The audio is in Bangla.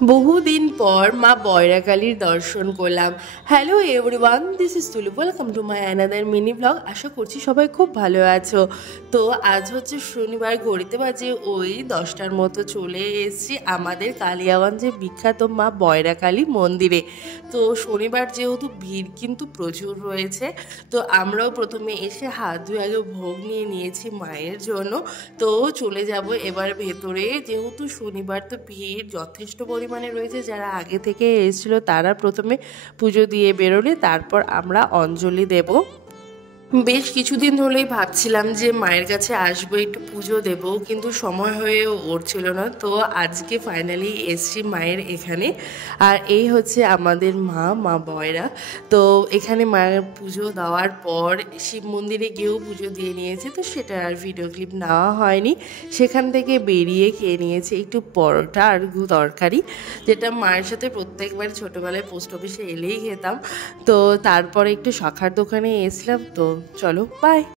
বহুদিন পর মা বয়রাকালীর দর্শন করলাম। Hello everyone, this is Tuli, welcome to my another mini blog. আশা করছি সবাই খুব ভালো আছো। তো আজ হচ্ছে শনিবার, ঘড়িতে বাজে ওই 10টার মতো চলে এসেছি আমাদের কালিয়াগঞ্জে বিখ্যাত মা বয়রাকালী মন্দিরে। তো শনিবার যেহেতু ভিড় কিন্তু প্রচুর রয়েছে, তো আমরাও প্রথমে এসে হাত ধুয়ে আগে ভোগ নিয়ে নিয়েছি মায়ের জন্য। তো চলে যাব এবার ভেতরে, যেহেতু শনিবার তো ভিড় যথেষ্ট পরিমাণে রয়েছে। যারা আগে থেকে এসেছিলো তারা প্রথমে পুজো দিয়ে বেরোলে তারপর আমরা অঞ্জলি দেব। বেশ কিছুদিন ধরেই ভাবছিলাম যে মায়ের কাছে আসবো, একটু পুজো দেব, কিন্তু সময় হয়ে উঠছিল না। তো আজকে ফাইনালি এসছি মায়ের এখানে। আর এই হচ্ছে আমাদের মা বয়রা। তো এখানে মায়ের পুজো দেওয়ার পর শিব মন্দিরে গিয়েও পুজো দিয়ে নিয়েছে, তো সেটা আর ভিডিও ক্লিপ নেওয়া হয়নি। সেখান থেকে বেরিয়ে খেয়ে নিয়েছে একটু পরোটা আর তরকারি, যেটা মায়ের সাথে প্রত্যেকবার ছোটোবেলায় পোস্ট অফিসে এলেই খেতাম। তো তারপরে একটু শাখার দোকানে এসলাম। তো চলো, বাই।